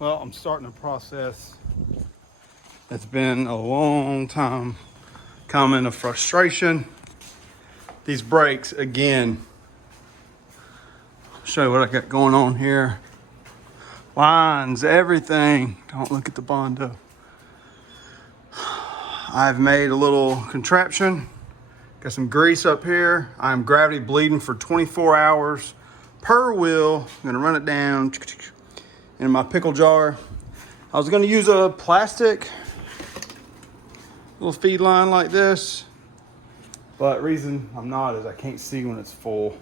Well, I'm starting a process. It's been a long time coming of frustration. These brakes, again, I'll show you what I got going on here. Lines, everything. Don't look at the Bondo. I've made a little contraption. Got some grease up here. I'm gravity bleeding for 24 hours per wheel. I'm gonna run it down in my pickle jar. I was gonna use a plastic little feed line like this, but reason I'm not is I can't see when it's full.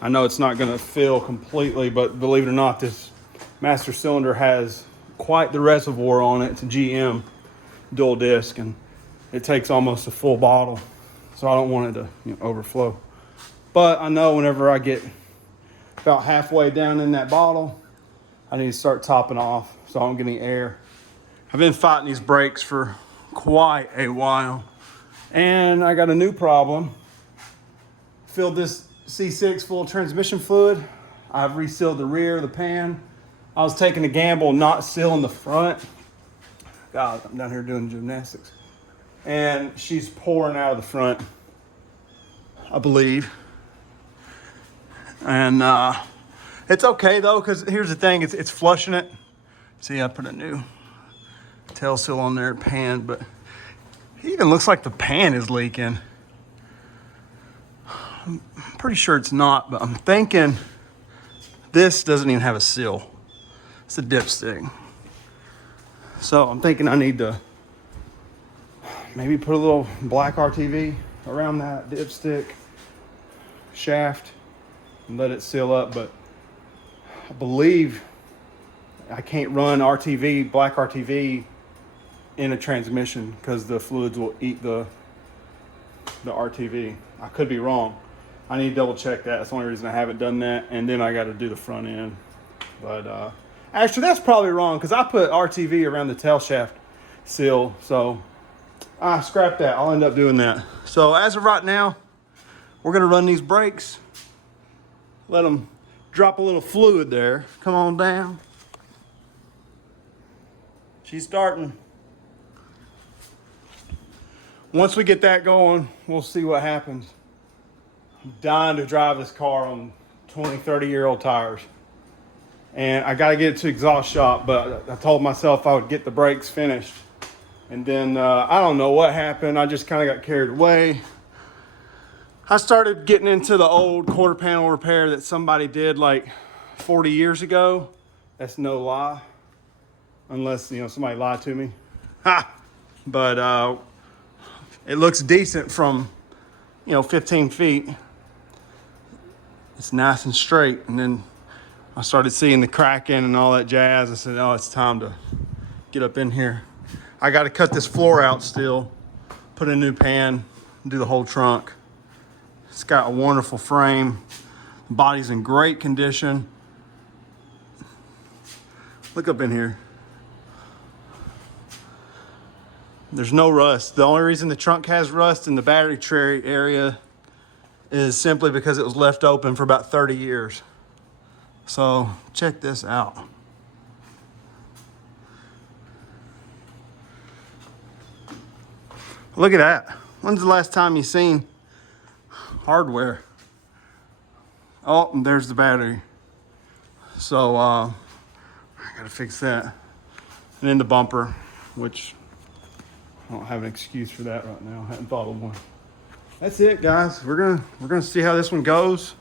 I know it's not gonna fill completely, but believe it or not, this master cylinder has quite the reservoir on it. It's a GM dual disc, and it takes almost a full bottle, so I don't want it to overflow. But I know whenever I get about halfway down in that bottle, I need to start topping off so I don't get any air. I've been fighting these brakes for quite a while, and I got a new problem. Filled this C6 full of transmission fluid. I've resealed the rear of the pan. I was taking a gamble not sealing the front. God, I'm down here doing gymnastics. And she's pouring out of the front, I believe. And it's okay though, because here's the thing, it's flushing it. See, I put a new tail seal on there, pan, but it even looks like the pan is leaking. I'm pretty sure it's not, but I'm thinking this doesn't even have a seal. It's a dipstick. So I'm thinking I need to maybe put a little black RTV around that dipstick shaft and let it seal up, but I believe I can't run RTV, black RTV in a transmission because the fluids will eat the RTV. I could be wrong. I need to double check that. That's the only reason I haven't done that. And then I got to do the front end. But actually, that's probably wrong because I put RTV around the tail shaft seal. So scrap that. I'll end up doing that. So as of right now, we're going to run these brakes. Let them drop a little fluid there. Come on down. She's starting. Once we get that going, we'll see what happens. I'm dying to drive this car on 20, 30-year-old tires. And I got to get it to exhaust shop, but I told myself I would get the brakes finished. And then I don't know what happened. I just kind of got carried away. I started getting into the old quarter panel repair that somebody did like 40 years ago. That's no lie. Unless, somebody lied to me. Ha! But it looks decent from, 15 feet. It's nice and straight. And then I started seeing the cracking and all that jazz. I said, oh, it's time to get up in here. I got to cut this floor out still, put a new pan, do the whole trunk. It's got a wonderful frame. The body's in great condition. Look up in here. There's no rust. The only reason the trunk has rust in the battery tray area is simply because it was left open for about 30 years. So check this out. Look at that. When's the last time you seen hardware? Oh, and there's the battery. So I gotta fix that. And then the bumper, which I don't have an excuse for that right now. I hadn't thought of one. That's it, guys. We're gonna see how this one goes.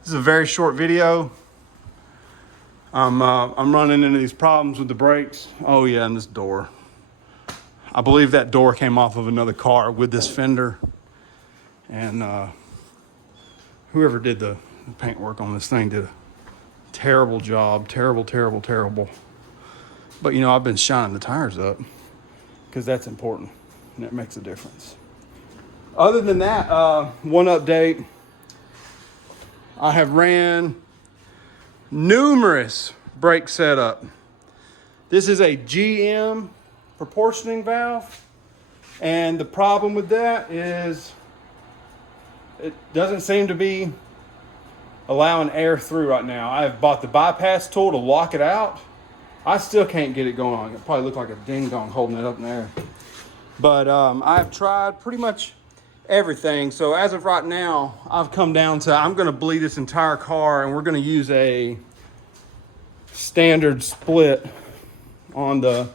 This is a very short video. I'm running into these problems with the brakes. Oh yeah, and this door. I believe that door came off of another car with this fender. And whoever did the paint work on this thing did a terrible job. Terrible, terrible, terrible. But I've been shining the tires up because that's important and that makes a difference. Other than that, one update. I have ran numerous brake setup. This is a GM proportioning valve, and the problem with that is it doesn't seem to be allowing air through right now. I have bought the bypass tool to lock it out, I still can't get it going on. It probably look like a ding dong holding it up in the air. But I've tried pretty much everything. So as of right now, I've come down to, I'm gonna bleed this entire car, and we're gonna use a standard split on the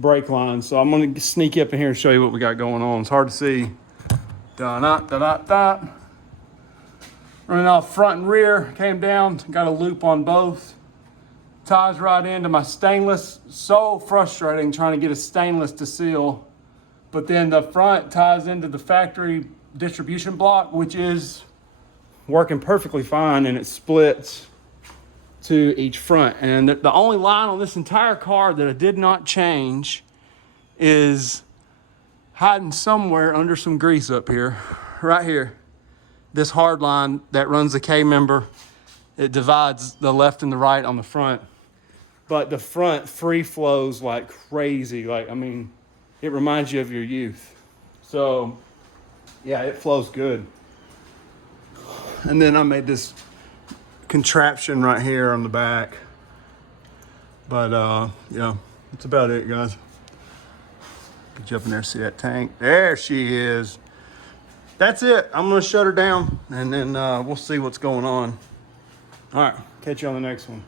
brake line. So I'm gonna sneak up in here and show you what we got going on. It's hard to see. Da-da-da-da-da. Running off front and rear, came down, got a loop on both. Ties right into my stainless. So frustrating trying to get a stainless to seal. But then the front ties into the factory distribution block, which is working perfectly fine, and it splits to each front. And the only line on this entire car that I did not change is hiding somewhere under some grease up here, right here. This hard line that runs the K-member, it divides the left and the right on the front. But the front free flows like crazy. Like, I mean, it reminds you of your youth. So, yeah, it flows good. And then I made this contraption right here on the back. But, yeah, that's about it, guys. Get you up in there, see that tank? There she is. That's it. I'm going to shut her down, and then we'll see what's going on. All right, catch you on the next one.